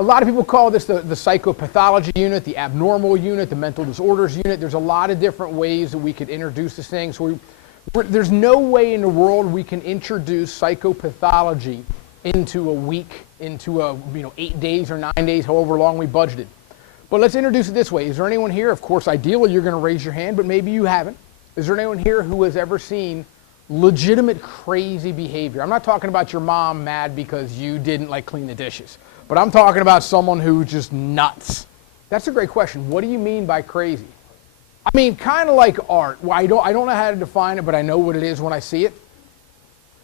A lot of people call this the psychopathology unit, the abnormal unit, the mental disorders unit. There's a lot of different ways that we could introduce this thing. So there's no way in the world we can introduce psychopathology into a week, into 8 days or 9 days, however long we budgeted. But let's introduce it this way. Is there anyone here? Of course, ideally you're going to raise your hand, but maybe you haven't. Is there anyone here who has ever seen legitimate crazy behavior? I'm not talking about your mom mad because you didn't clean the dishes. But I'm talking about someone who's just nuts. That's a great question. What do you mean by crazy? I mean, kind of like art. Well, I don't know how to define it, but I know what it is when I see it.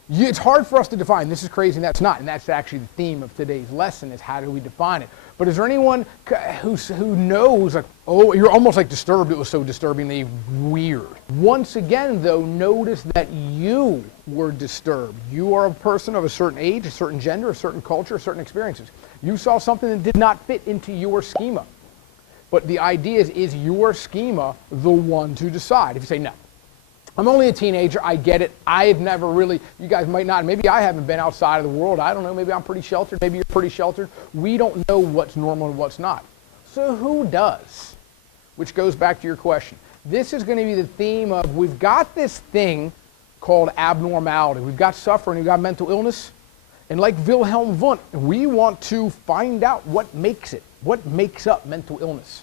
It's hard for us to define this is crazy and that's not. And that's actually the theme of today's lesson is how do we define it. But is there anyone who knows, oh, you're almost disturbed, it was so disturbingly weird. Once again, though, notice that you were disturbed. You are a person of a certain age, a certain gender, a certain culture, certain experiences. You saw something that did not fit into your schema. But the idea is your schema the one to decide? If you say, no, I'm only a teenager, I get it, I've never really, you guys might not, maybe I haven't been outside of the world, I don't know, maybe I'm pretty sheltered, maybe you're pretty sheltered. We don't know what's normal and what's not. So who does? Which goes back to your question. This is going to be the theme of, we've got this thing called abnormality. We've got suffering, we've got mental illness. And like Wilhelm Wundt, we want to find out what makes it. What makes up mental illness?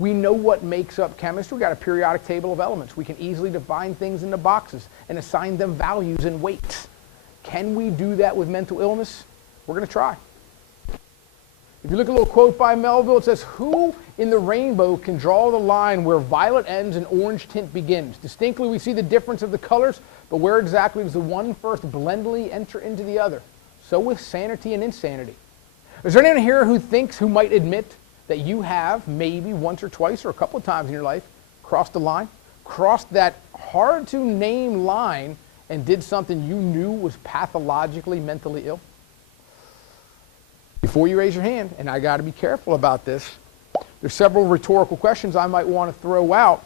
We know what makes up chemistry. We've got a periodic table of elements. We can easily define things into boxes and assign them values and weights. Can we do that with mental illness? We're going to try. If you look at a little quote by Melville, it says, who in the rainbow can draw the line where violet ends and orange tint begins? Distinctly we see the difference of the colors, but where exactly does the one first blendly enter into the other? So with sanity and insanity. Is there anyone here who might admit that you have maybe once or twice or a couple of times in your life crossed the line, crossed that hard to name line and did something you knew was pathologically mentally ill? Before you raise your hand, and I got to be careful about this, there's several rhetorical questions I might want to throw out.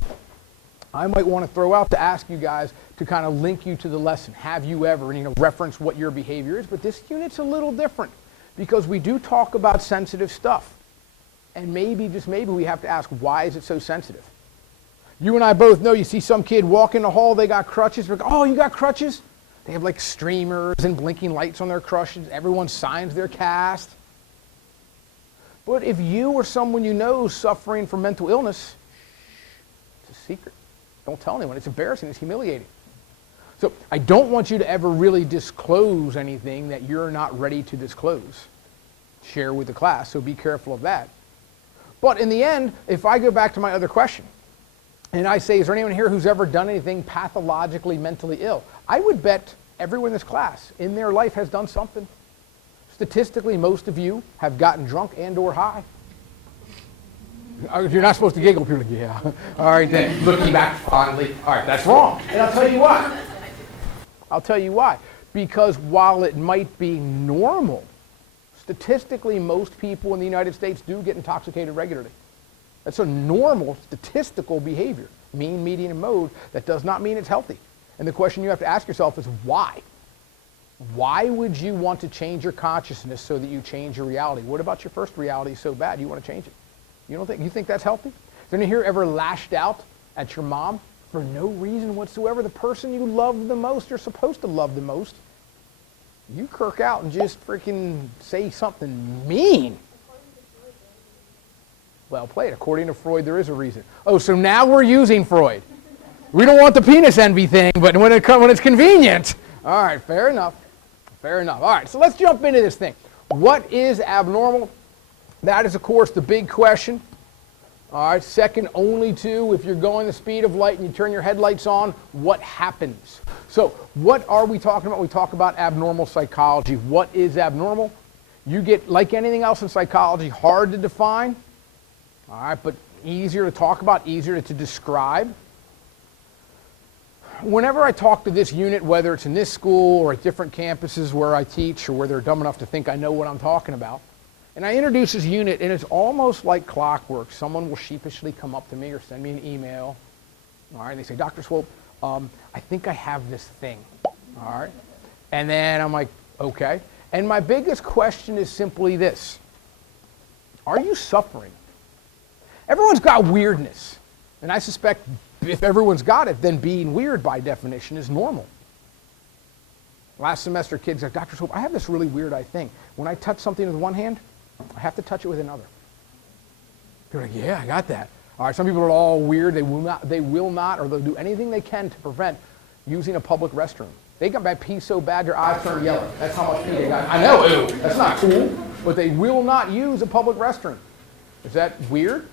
To ask you guys to kind of link you to the lesson. Have you ever, reference what your behavior is? But this unit's a little different because we do talk about sensitive stuff. And maybe, just maybe, we have to ask, why is it so sensitive? You and I both know, you see some kid walk in the hall, they got crutches. We're like, oh, you got crutches? They have streamers and blinking lights on their crutches. Everyone signs their cast. But if you or someone you know is suffering from mental illness, it's a secret. Don't tell anyone. It's embarrassing. It's humiliating. So I don't want you to ever really disclose anything that you're not ready to disclose. Share with the class, so be careful of that. But in the end, if I go back to my other question, and I say, is there anyone here who's ever done anything pathologically mentally ill? I would bet everyone in this class in their life has done something. Statistically, most of you have gotten drunk and or high. You're not supposed to giggle. People are like, yeah. All right, then. Looking back fondly. All right, that's wrong. And I'll tell you why. I'll tell you why. Because while it might be normal, statistically, most people in the United States do get intoxicated regularly. That's a normal statistical behavior. Mean, median, and mode. That does not mean it's healthy. And the question you have to ask yourself is why? Why would you want to change your consciousness so that you change your reality? What about your first reality so bad you want to change it? You think that's healthy? Has anyone here ever lashed out at your mom for no reason whatsoever? The person you love the most, you're supposed to love the most. You Kirk out and just freaking say something mean. Well played. According to Freud, there is a reason. Oh, so now we're using Freud. We don't want the penis envy thing, but when it's convenient. All right, fair enough. Fair enough. All right, so let's jump into this thing. What is abnormal? That is, of course, the big question. All right, second only to, if you're going the speed of light and you turn your headlights on, what happens? So what are we talking about? We talk about abnormal psychology. What is abnormal? You get, like anything else in psychology, hard to define, all right, but easier to talk about, easier to describe. Whenever I talk to this unit, whether it's in this school or at different campuses where I teach or where they're dumb enough to think I know what I'm talking about, and I introduce this unit, and it's almost like clockwork. Someone will sheepishly come up to me or send me an email. All right, they say, Dr. Swope, I think I have this thing. All right, and then I'm like, okay. And my biggest question is simply this. Are you suffering? Everyone's got weirdness. And I suspect if everyone's got it, then being weird by definition is normal. Last semester, kids like, Dr. Swope, I have this really weird thing. When I touch something with one hand, I have to touch it with another. They're like, yeah, I got that. All right, some people are all weird. They will not, or they'll do anything they can to prevent using a public restroom. They got that pee so bad their eyes turn yellow. That's how much pee they got. I know, ew, that's not cool. But they will not use a public restroom. Is that weird?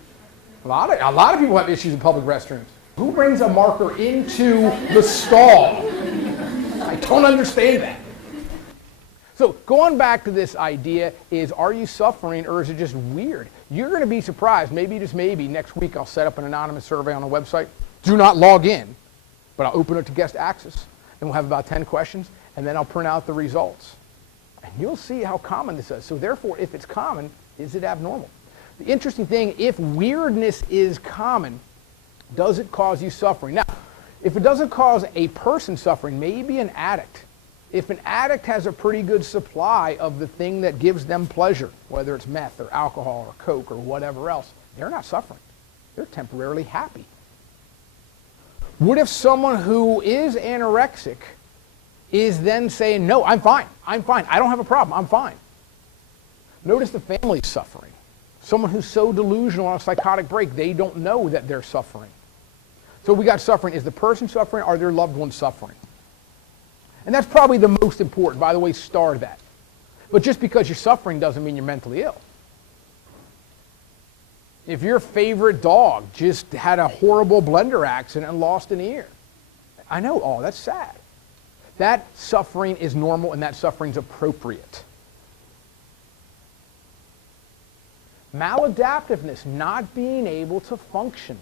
A lot of people have issues in public restrooms. Who brings a marker into the stall? I don't understand that. So going back to this idea is, are you suffering or is it just weird? You're going to be surprised. Maybe, just maybe, next week I'll set up an anonymous survey on a website. Do not log in, but I'll open it to guest access. And we'll have about 10 questions, and then I'll print out the results. And you'll see how common this is. So therefore, if it's common, is it abnormal? The interesting thing, if weirdness is common, does it cause you suffering? Now, if it doesn't cause a person suffering, maybe an addict. If an addict has a pretty good supply of the thing that gives them pleasure, whether it's meth or alcohol or coke or whatever else, they're not suffering. They're temporarily happy. What if someone who is anorexic is then saying, no, I'm fine, I don't have a problem, I'm fine? Notice the family's suffering. Someone who's so delusional on a psychotic break, they don't know that they're suffering. So we got suffering. Is the person suffering? Are their loved ones suffering? And that's probably the most important. By the way, star that. But just because you're suffering doesn't mean you're mentally ill. If your favorite dog just had a horrible blender accident and lost an ear, I know, oh, that's sad. That suffering is normal and that suffering's appropriate. Maladaptiveness, not being able to function.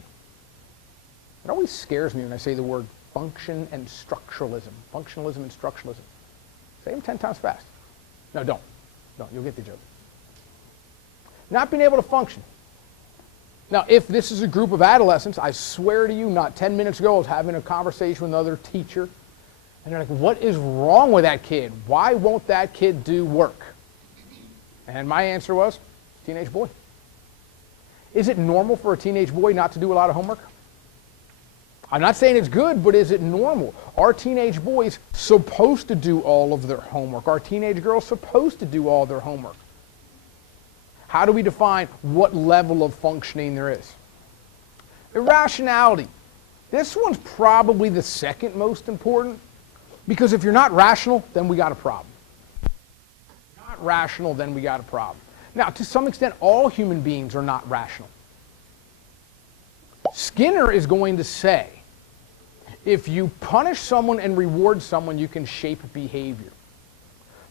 It always scares me when I say the word function and structuralism. Functionalism and structuralism. Say them 10 times fast. No, don't. Don't. You'll get the joke. Not being able to function. Now, if this is a group of adolescents, I swear to you, not 10 minutes ago, I was having a conversation with another teacher, and they're like, what is wrong with that kid? Why won't that kid do work? And my answer was, teenage boy. Is it normal for a teenage boy not to do a lot of homework? I'm not saying it's good, but is it normal? Are teenage boys supposed to do all of their homework? Are teenage girls supposed to do all their homework? How do we define what level of functioning there is? Irrationality. This one's probably the second most important, because if you're not rational, then we got a problem. Not rational, then we got a problem. Now, to some extent, all human beings are not rational. Skinner is going to say, if you punish someone and reward someone, you can shape behavior.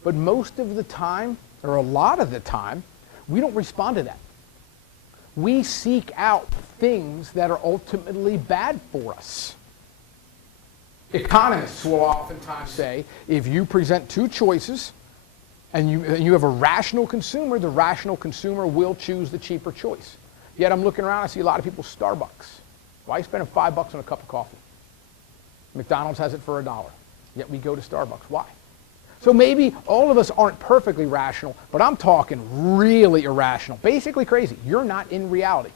But most of the time, or a lot of the time, we don't respond to that. We seek out things that are ultimately bad for us. Economists will oftentimes say, if you present two choices and you have a rational consumer, the rational consumer will choose the cheaper choice. Yet I'm looking around, I see a lot of people Starbucks. Why are you spending $5 on a cup of coffee? McDonald's has it for $1. Yet we go to Starbucks. Why? So maybe all of us aren't perfectly rational, but I'm talking really irrational. Basically crazy. You're not in reality.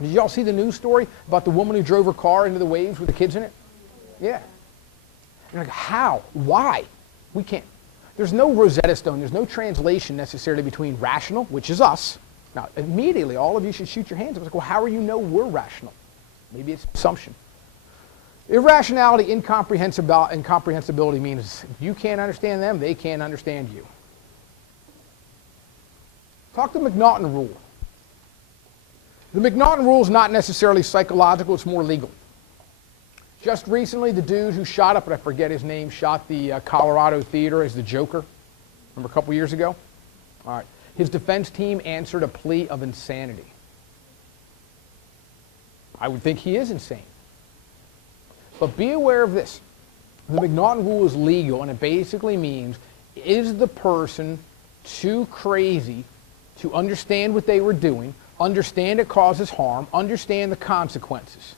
Did y'all see the news story about the woman who drove her car into the waves with the kids in it? Yeah. You're like, how? Why? We can't. There's no Rosetta Stone. There's no translation necessarily between rational, which is us. Now, immediately, all of you should shoot your hands up. It's like, well, how do you know we're rational? Maybe it's assumption. Irrationality, incomprehensibility means you can't understand them, they can't understand you. Talk the McNaughton rule. The McNaughton rule is not necessarily psychological, it's more legal. Just recently, the dude who shot up, and I forget his name, shot the Colorado Theater as the Joker. Remember a couple years ago? All right. His defense team answered a plea of insanity. I would think he is insane. But be aware of this. The McNaughton rule is legal, and it basically means, is the person too crazy to understand what they were doing, understand it causes harm, understand the consequences?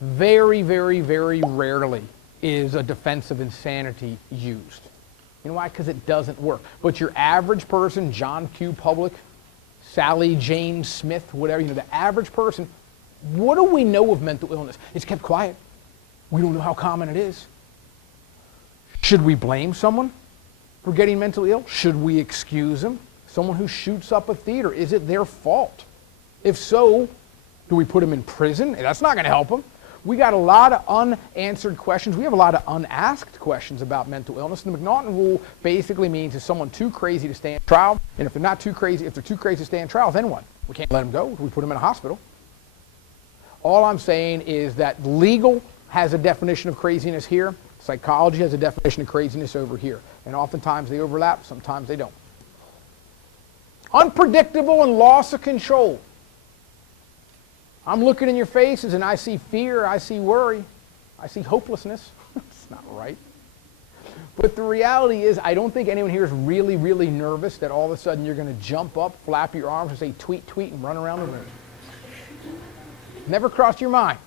Very, very, very rarely is a defense of insanity used. You know why? Because it doesn't work. But your average person, John Q. Public, Sally Jane Smith, whatever, the average person, what do we know of mental illness? It's kept quiet. We don't know how common it is. Should we blame someone for getting mentally ill? Should we excuse them? Someone who shoots up a theater, is it their fault? If so, do we put them in prison? That's not going to help them. We got a lot of unanswered questions. We have a lot of unasked questions about mental illness. The McNaughton rule basically means is someone too crazy to stand trial, and if they're not too crazy, if they're too crazy to stand trial, then what? We can't let them go. We put them in a hospital. All I'm saying is that legal has a definition of craziness here. Psychology has a definition of craziness over here. And oftentimes they overlap, sometimes they don't. Unpredictable and loss of control. I'm looking in your faces and I see fear, I see worry, I see hopelessness. It's not right. But the reality is, I don't think anyone here is really, really nervous that all of a sudden you're going to jump up, flap your arms and say tweet, tweet, and run around the room. Never crossed your mind.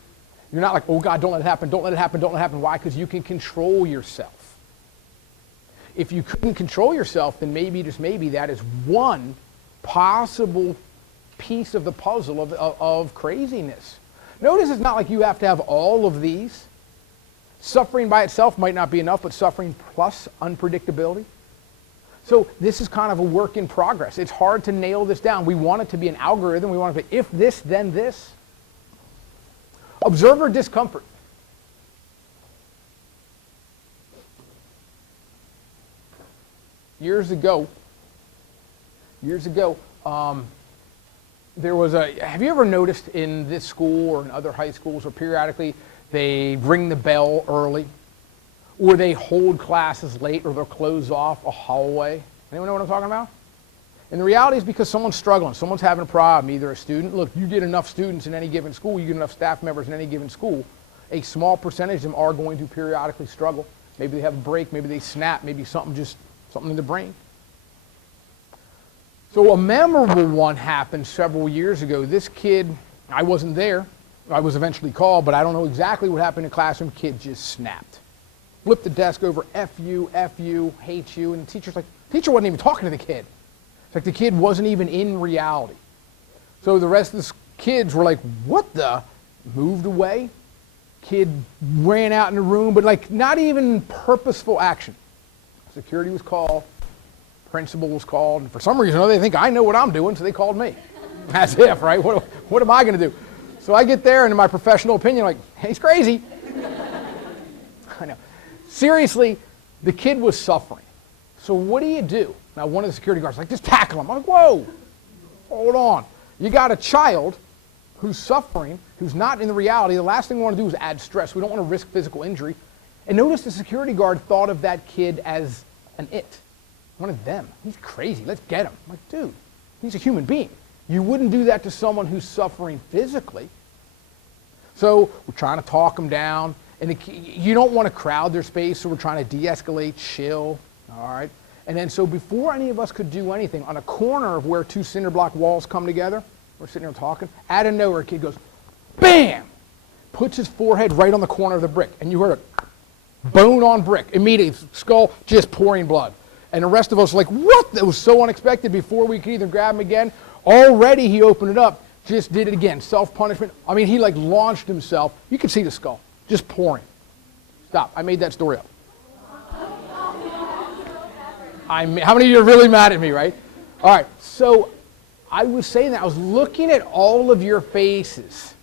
You're not like, oh God, don't let it happen, don't let it happen, don't let it happen. Why? Because you can control yourself. If you couldn't control yourself, then maybe, just maybe, that is one possible piece of the puzzle of craziness. Notice it's not like you have to have all of these. Suffering by itself might not be enough, but suffering plus unpredictability. So this is kind of a work in progress. It's hard to nail this down. We want it to be an algorithm. We want it to be if this, then this. Observer discomfort. Years ago, there was have you ever noticed in this school or in other high schools where periodically they ring the bell early, or they hold classes late, or they'll close off a hallway? Anyone know what I'm talking about? And the reality is because someone's struggling, someone's having a problem, either a student, look, you get enough students in any given school, you get enough staff members in any given school, a small percentage of them are going to periodically struggle. Maybe they have a break, maybe they snap, maybe something in the brain. So a memorable one happened several years ago. This kid, I wasn't there. I was eventually called, but I don't know exactly what happened in the classroom. Kid just snapped. Flipped the desk over, F you, hate you. And the teacher's like, teacher wasn't even talking to the kid. It's like the kid wasn't even in reality. So the rest of the kids were like, what the? Moved away. Kid ran out in the room, but like not even purposeful action. Security was called. Principal was called, and for some reason they think I know what I'm doing, so they called me. As if, right? What am I going to do? So I get there, and in my professional opinion, like, hey, he's crazy. I know. Seriously, the kid was suffering. So what do? Now, one of the security guards is like, just tackle him. I'm like, whoa, hold on. You got a child who's suffering, who's not in the reality. The last thing we want to do is add stress. We don't want to risk physical injury. And notice the security guard thought of that kid as an it. One of them. He's crazy. Let's get him. I'm like, dude, he's a human being. You wouldn't do that to someone who's suffering physically. So we're trying to talk them down. And you don't want to crowd their space, so we're trying to de-escalate, chill. All right? And then so before any of us could do anything, on a corner of where two cinder block walls come together, we're sitting there talking, out of nowhere, a kid goes, bam! Puts his forehead right on the corner of the brick. And you heard a bone on brick. Immediately, skull just pouring blood. And the rest of us were like, what? That was so unexpected. Before we could even grab him again, already he opened it up, just did it again. Self-punishment. I mean, he like launched himself. You can see the skull, just pouring. Stop. I made that story up. How many of you are really mad at me, right? All right. So I was saying that. I was looking at all of your faces.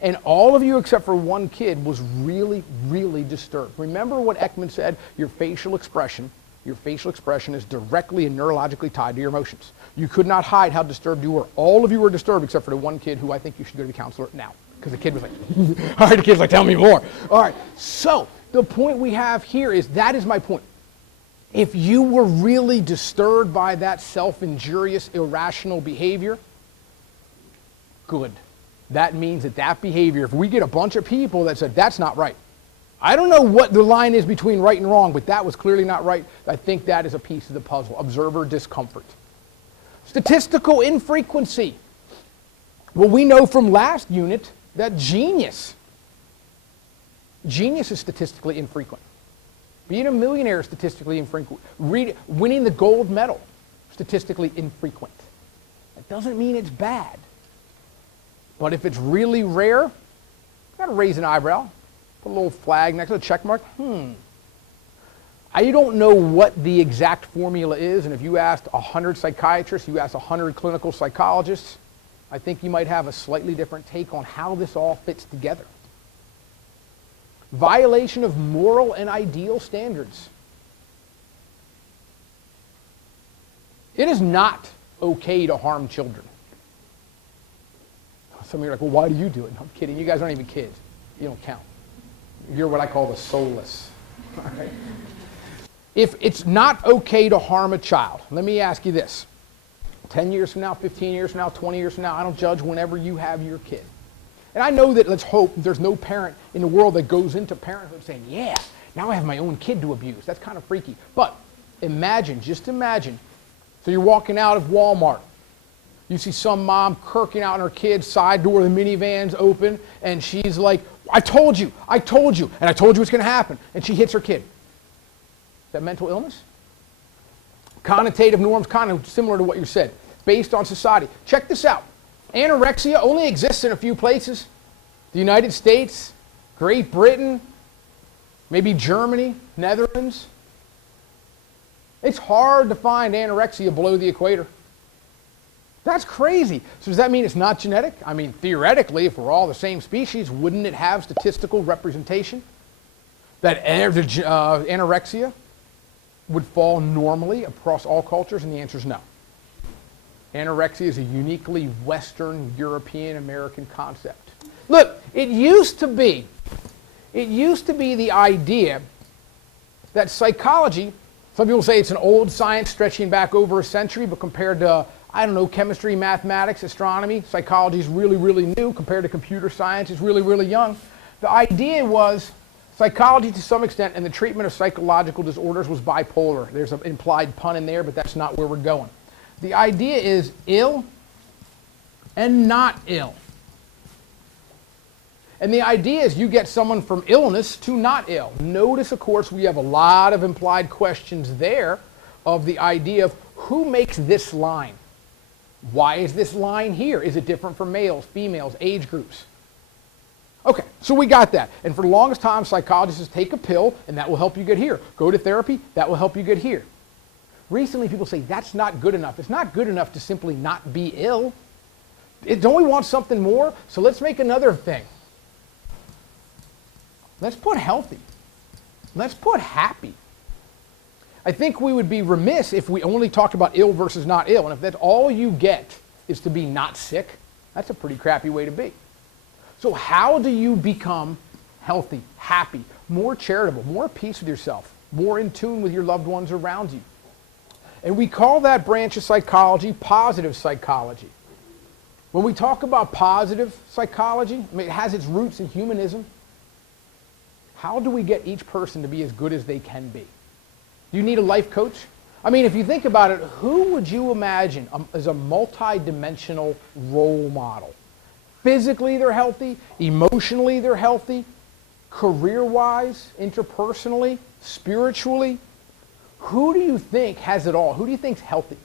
And all of you except for one kid was really, really disturbed. Remember what Ekman said? Your facial expression is directly and neurologically tied to your emotions. You could not hide how disturbed you were. All of you were disturbed except for the one kid who I think you should go to the counselor now. Because the kid was like, all right, the kid's like, tell me more. All right, so the point we have here is, that is my point. If you were really disturbed by that self-injurious, irrational behavior, good. That means that behavior, if we get a bunch of people that said, that's not right. I don't know what the line is between right and wrong, but that was clearly not right. I think that is a piece of the puzzle. Observer discomfort. Statistical infrequency. Well, we know from last unit that genius is statistically infrequent. Being a millionaire is statistically infrequent. Winning the gold medal, statistically infrequent. That doesn't mean it's bad. But if it's really rare, you got to raise an eyebrow, put a little flag next to the check mark. I don't know what the exact formula is, and if you asked 100 psychiatrists, you asked 100 clinical psychologists, I think you might have a slightly different take on how this all fits together. Violation of moral and ideal standards. It is not okay to harm children. Some of you are like, well, why do you do it? No, I'm kidding. You guys aren't even kids. You don't count. You're what I call the soulless. All right? If it's not okay to harm a child, let me ask you this. 10 years from now, 15 years from now, 20 years from now, I don't judge whenever you have your kid. And I know that, let's hope, there's no parent in the world that goes into parenthood saying, yeah, now I have my own kid to abuse. That's kind of freaky. But imagine, just imagine, so you're walking out of Walmart. You see some mom kirking out on her kid, side door of the minivan's open, and she's like, I told you, and I told you it's going to happen. And she hits her kid. Is that mental illness? Connotative norms, kind of similar to what you said, based on society. Check this out. Anorexia only exists in a few places. The United States, Great Britain, maybe Germany, Netherlands. It's hard to find anorexia below the equator. That's crazy. So does that mean it's not genetic? I mean, theoretically, if we're all the same species, wouldn't it have statistical representation that anorexia would fall normally across all cultures? And the answer is no. Anorexia is a uniquely Western, European, American concept. Look, it used to be the idea that psychology, some people say it's an old science stretching back over a century, but compared to, I don't know, chemistry, mathematics, astronomy, psychology is really, really new. Compared to computer science, it's really, really young. The idea was psychology to some extent and the treatment of psychological disorders was bipolar. There's an implied pun in there, but that's not where we're going. The idea is ill and not ill. And the idea is you get someone from illness to not ill. Notice, of course, we have a lot of implied questions there of the idea of who makes this line. Why is this line here? Is it different for males, females, age groups? Okay, so we got that. And for the longest time, psychologists says, take a pill and that will help you get here. Go to therapy, that will help you get here. Recently, people say that's not good enough. It's not good enough to simply not be ill. Don't we want something more? So let's make another thing. Let's put healthy. Let's put happy. I think we would be remiss if we only talked about ill versus not ill. And if that's all you get is to be not sick, that's a pretty crappy way to be. So how do you become healthy, happy, more charitable, more at peace with yourself, more in tune with your loved ones around you? And we call that branch of psychology positive psychology. When we talk about positive psychology, I mean, it has its roots in humanism. How do we get each person to be as good as they can be? Do you need a life coach? I mean, if you think about it, who would you imagine as a multi-dimensional role model? Physically, they're healthy. Emotionally, they're healthy. Career-wise, interpersonally, spiritually. Who do you think has it all? Who do you think's healthy?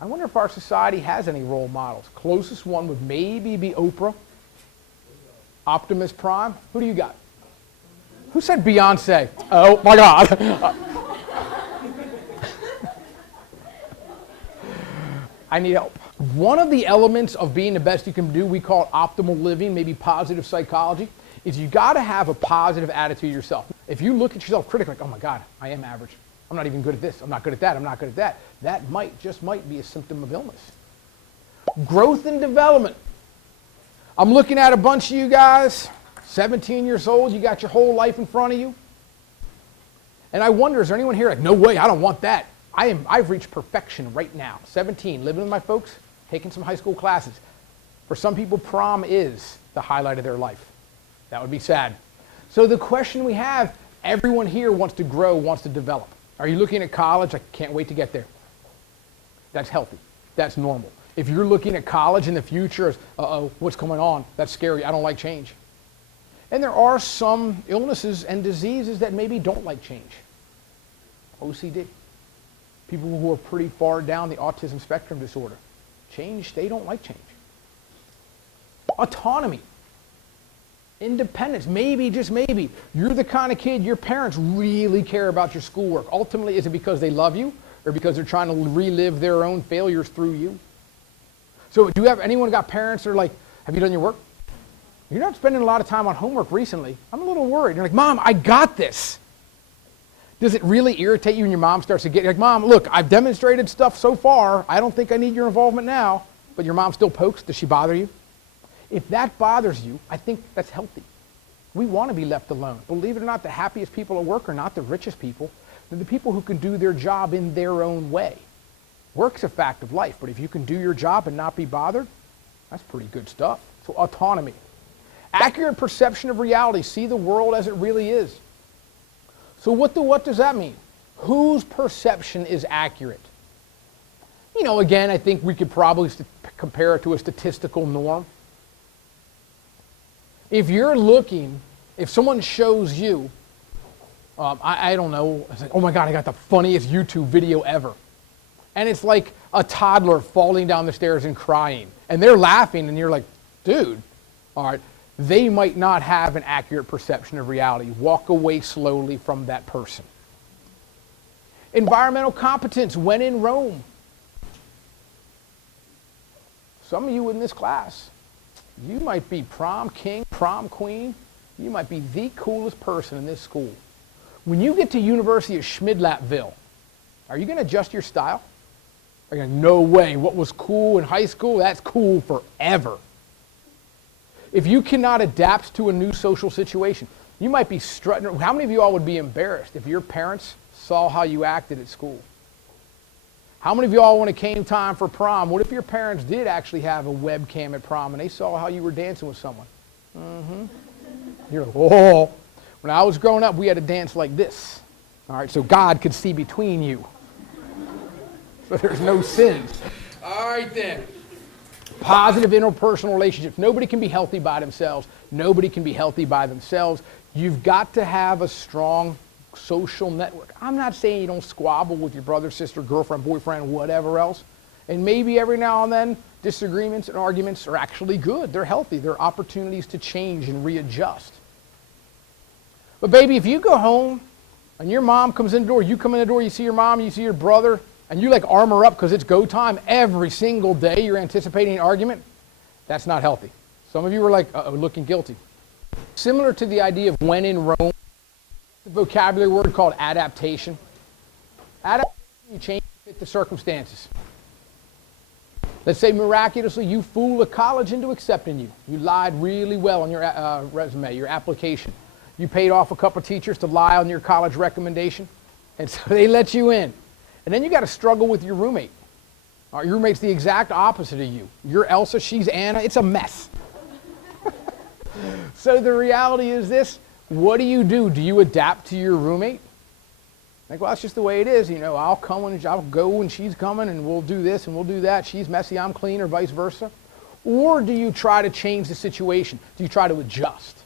I wonder if our society has any role models. Closest one would maybe be Oprah. Optimus Prime. Who do you got? Who said Beyonce? Oh my God. I need help. One of the elements of being the best you can do, we call it optimal living, maybe positive psychology, is you got to have a positive attitude of yourself. If you look at yourself critically, like, oh my God, I am average. I'm not even good at this. I'm not good at that. I'm not good at that. That just might be a symptom of illness. Growth and development. I'm looking at a bunch of you guys, 17 years old. You got your whole life in front of you. And I wonder, is there anyone here like, no way, I don't want that. I've reached perfection right now. 17, living with my folks, taking some high school classes. For some people, prom is the highlight of their life. That would be sad. So the question we have, everyone here wants to grow, wants to develop. Are you looking at college? I can't wait to get there. That's healthy. That's normal. If you're looking at college in the future as, uh-oh, what's going on? That's scary. I don't like change. And there are some illnesses and diseases that maybe don't like change. OCD. People who are pretty far down the autism spectrum disorder. Change, they don't like change. Autonomy. Independence. Maybe, just maybe, you're the kind of kid your parents really care about your schoolwork. Ultimately, is it because they love you or because they're trying to relive their own failures through you? So do you have anyone got parents that are like, have you done your work? You're not spending a lot of time on homework recently. I'm a little worried. You're like, Mom, I got this. Does it really irritate you when your mom starts to get like, Mom, look, I've demonstrated stuff so far. I don't think I need your involvement now. But your mom still pokes. Does she bother you? If that bothers you, I think that's healthy. We want to be left alone. Believe it or not, the happiest people at work are not the richest people. They're the people who can do their job in their own way. Work's a fact of life, but if you can do your job and not be bothered, that's pretty good stuff. So autonomy. Accurate perception of reality. See the world as it really is. So what does that mean? Whose perception is accurate? You know, again, I think we could probably compare it to a statistical norm. If you're looking, if someone shows you, I don't know, it's like, oh my God, I got the funniest YouTube video ever. And it's like a toddler falling down the stairs and crying. And they're laughing and you're like, dude, all right. They might not have an accurate perception of reality. Walk away slowly from that person. Environmental competence, when in Rome. Some of you in this class, you might be prom king, prom queen. You might be the coolest person in this school. When you get to University of Schmidlatville, are you going to adjust your style? Are you going, no way, what was cool in high school, that's cool forever. If you cannot adapt to a new social situation, you might be strutting. How many of you all would be embarrassed if your parents saw how you acted at school? How many of you all, when it came time for prom, what if your parents did actually have a webcam at prom and they saw how you were dancing with someone? You're like, oh. When I was growing up, we had to dance like this. All right, so God could see between you. So there's no sins. All right then. Positive interpersonal relationships. Nobody can be healthy by themselves. Nobody can be healthy by themselves. You've got to have a strong social network. I'm not saying you don't squabble with your brother, sister, girlfriend, boyfriend, whatever else. And maybe every now and then disagreements and arguments are actually good. They're healthy. They're opportunities to change and readjust. But baby, if you go home and your mom comes in the door, you come in the door, you see your mom, you see your brother, and you like armor up because it's go time every single day, you're anticipating an argument, that's not healthy. Some of you are like, looking guilty. Similar to the idea of when in Rome, the vocabulary word called adaptation. Adaptation, you change to fit the circumstances. Let's say miraculously you fool a college into accepting you. You lied really well on your resume, your application. You paid off a couple teachers to lie on your college recommendation, and so they let you in. And then you got to struggle with your roommate. Your roommate's the exact opposite of you. You're Elsa, she's Anna. It's a mess. So the reality is this. What do? Do you adapt to your roommate? Like, well, that's just the way it is. You know, I'll go when she's coming, and we'll do this and we'll do that. She's messy, I'm clean, or vice versa. Or do you try to change the situation? Do you try to adjust?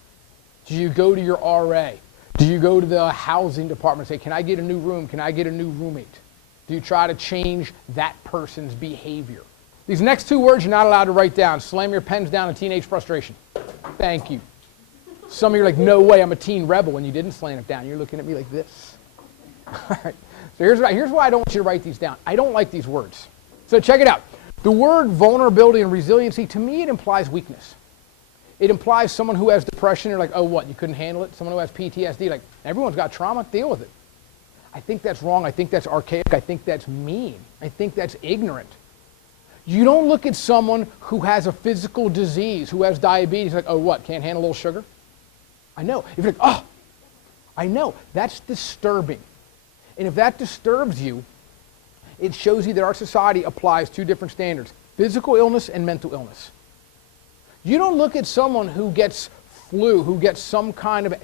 Do you go to your RA? Do you go to the housing department and say, can I get a new room? Can I get a new roommate? Do you try to change that person's behavior? These next two words you're not allowed to write down. Slam your pens down in teenage frustration. Thank you. Some of you are like, no way, I'm a teen rebel, and you didn't slam it down. You're looking at me like this. All right. So here's why I don't want you to write these down. I don't like these words. So check it out. The word vulnerability and resiliency, to me, it implies weakness. It implies someone who has depression, you're like, oh, what, you couldn't handle it? Someone who has PTSD, like, everyone's got trauma, deal with it. I think that's wrong. I think that's archaic. I think that's mean. I think that's ignorant. You don't look at someone who has a physical disease, who has diabetes, like, oh, what, can't handle a little sugar? I know. If you're like, oh, I know. That's disturbing. And if that disturbs you, it shows you that our society applies two different standards, physical illness and mental illness. You don't look at someone who gets flu, who gets some kind of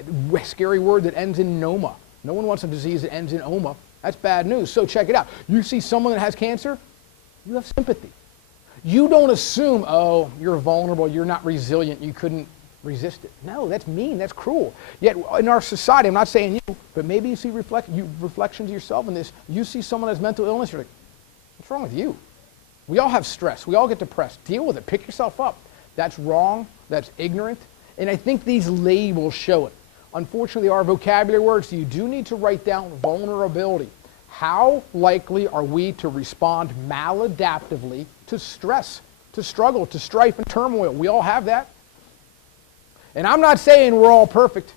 scary word that ends in noma. No one wants a disease that ends in oma. That's bad news. So check it out. You see someone that has cancer, you have sympathy. You don't assume, oh, you're vulnerable, you're not resilient, you couldn't resist it. No, that's mean, that's cruel. Yet in our society, I'm not saying you, but maybe you see reflections of yourself in this. You see someone has mental illness, you're like, what's wrong with you? We all have stress. We all get depressed. Deal with it. Pick yourself up. That's wrong. That's ignorant. And I think these labels show it. Unfortunately, our vocabulary words, so you do need to write down vulnerability. How likely are we to respond maladaptively to stress, to struggle, to strife and turmoil? We all have that. And I'm not saying we're all perfect.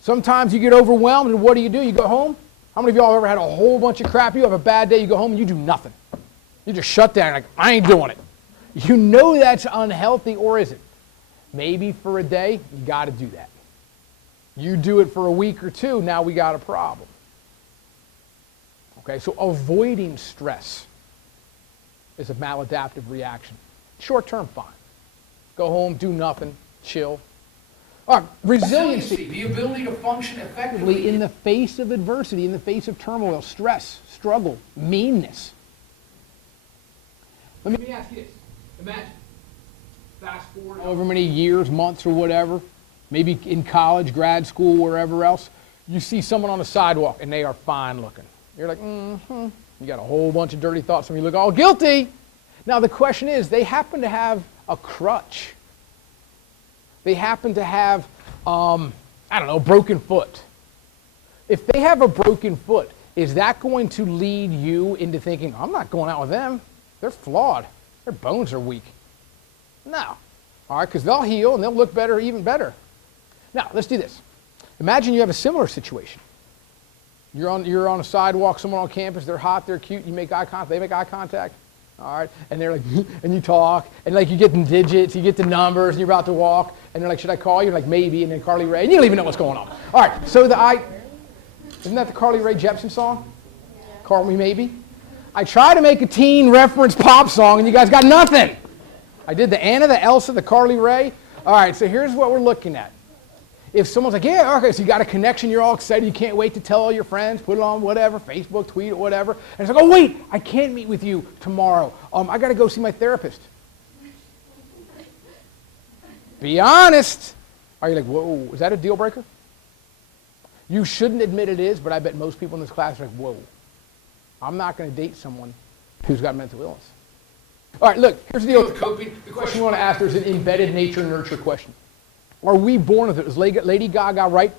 Sometimes you get overwhelmed, and what do? You go home. How many of y'all have ever had a whole bunch of crap? You have a bad day, you go home, and you do nothing. You just shut down, like, I ain't doing it. You know that's unhealthy, or is it? Maybe for a day, you got to do that. You do it for a week or two, now we got a problem. Okay, so avoiding stress is a maladaptive reaction. Short-term, fine. Go home, do nothing, chill. All right, resiliency, the ability to function effectively in the face of adversity, in the face of turmoil, stress, struggle, meanness. Let me ask you this. Imagine, fast forward however many years, months, or whatever, maybe in college, grad school, wherever else, you see someone on the sidewalk and they are fine looking. You're like, mm-hmm. You got a whole bunch of dirty thoughts and you look all guilty. Now the question is, they happen to have a crutch. They happen to have, a broken foot. If they have a broken foot, is that going to lead you into thinking, I'm not going out with them. They're flawed. Their bones are weak. No. All right, because they'll heal and they'll look better, even better. Now, let's do this. Imagine you have a similar situation. You're on a sidewalk, someone on campus, they're hot, they're cute, you make eye contact, they make eye contact. All right, and they're like, and you talk, and like you get the digits, you get the numbers, and you're about to walk, and they're like, should I call you? You're like, maybe, and then Carly Rae, and you don't even know what's going on. All right, so isn't that the Carly Rae Jepsen song? Yeah. Call Me Maybe? I try to make a teen reference pop song, and you guys got nothing. I did the Anna, the Elsa, the Carly Rae. All right, so here's what we're looking at. If someone's like, yeah, okay, so you got a connection, you're all excited, you can't wait to tell all your friends, put it on whatever, Facebook, tweet it, whatever. And it's like, oh, wait, I can't meet with you tomorrow. I got to go see my therapist. Be honest. Are you like, whoa, is that a deal breaker? You shouldn't admit it is, but I bet most people in this class are like, whoa, I'm not going to date someone who's got mental illness. All right, look, here's the deal with coping. The question you want to ask, there's an embedded nature-nurture question. Are we born with it? Is Lady Gaga right?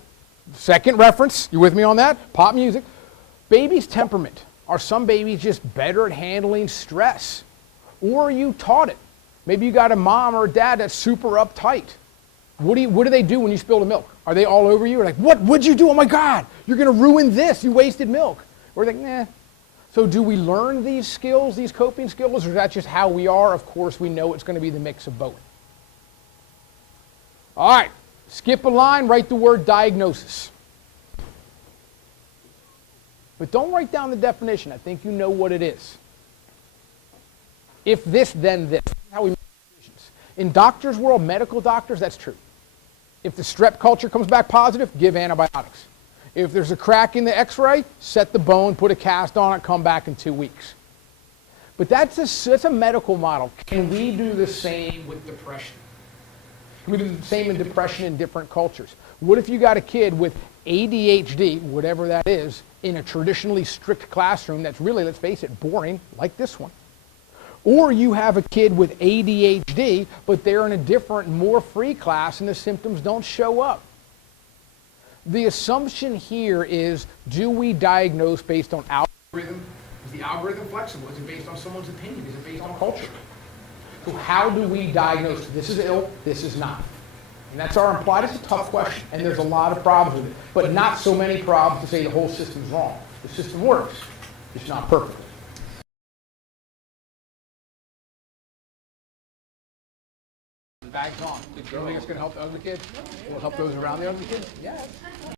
Second reference, you with me on that? Pop music. Baby's temperament. Are some babies just better at handling stress? Or are you taught it? Maybe you got a mom or a dad that's super uptight. What do they do when you spill the milk? Are they all over you? Or like, what'd you do? Oh my God, you're going to ruin this. You wasted milk. Or like, nah. So do we learn these skills, these coping skills, or is that just how we are? Of course, we know it's going to be the mix of both. All right, skip a line, write the word diagnosis. But don't write down the definition. I think you know what it is. If this, then this. That's how we make decisions. In doctors' world, medical doctors, that's true. If the strep culture comes back positive, give antibiotics. If there's a crack in the x-ray, set the bone, put a cast on it, come back in 2 weeks. But that's a medical model. Can we do the same with depression? Can we do the same in depression in different cultures? What if you got a kid with ADHD, whatever that is, in a traditionally strict classroom that's really, let's face it, boring, like this one? Or you have a kid with ADHD, but they're in a different, more free class and the symptoms don't show up. The assumption here is, do we diagnose based on algorithm? Is the algorithm flexible? Is it based on someone's opinion? Is it based on culture? So how do we diagnose this is ill, this is not? And that's our implied. It's a tough question, and there's a lot of problems with it. But not so many problems to say the whole system's wrong. The system works, it's not perfect. Bags on. Do you think it's going to help the ugly kids? Will it help those around the ugly kids? Yeah.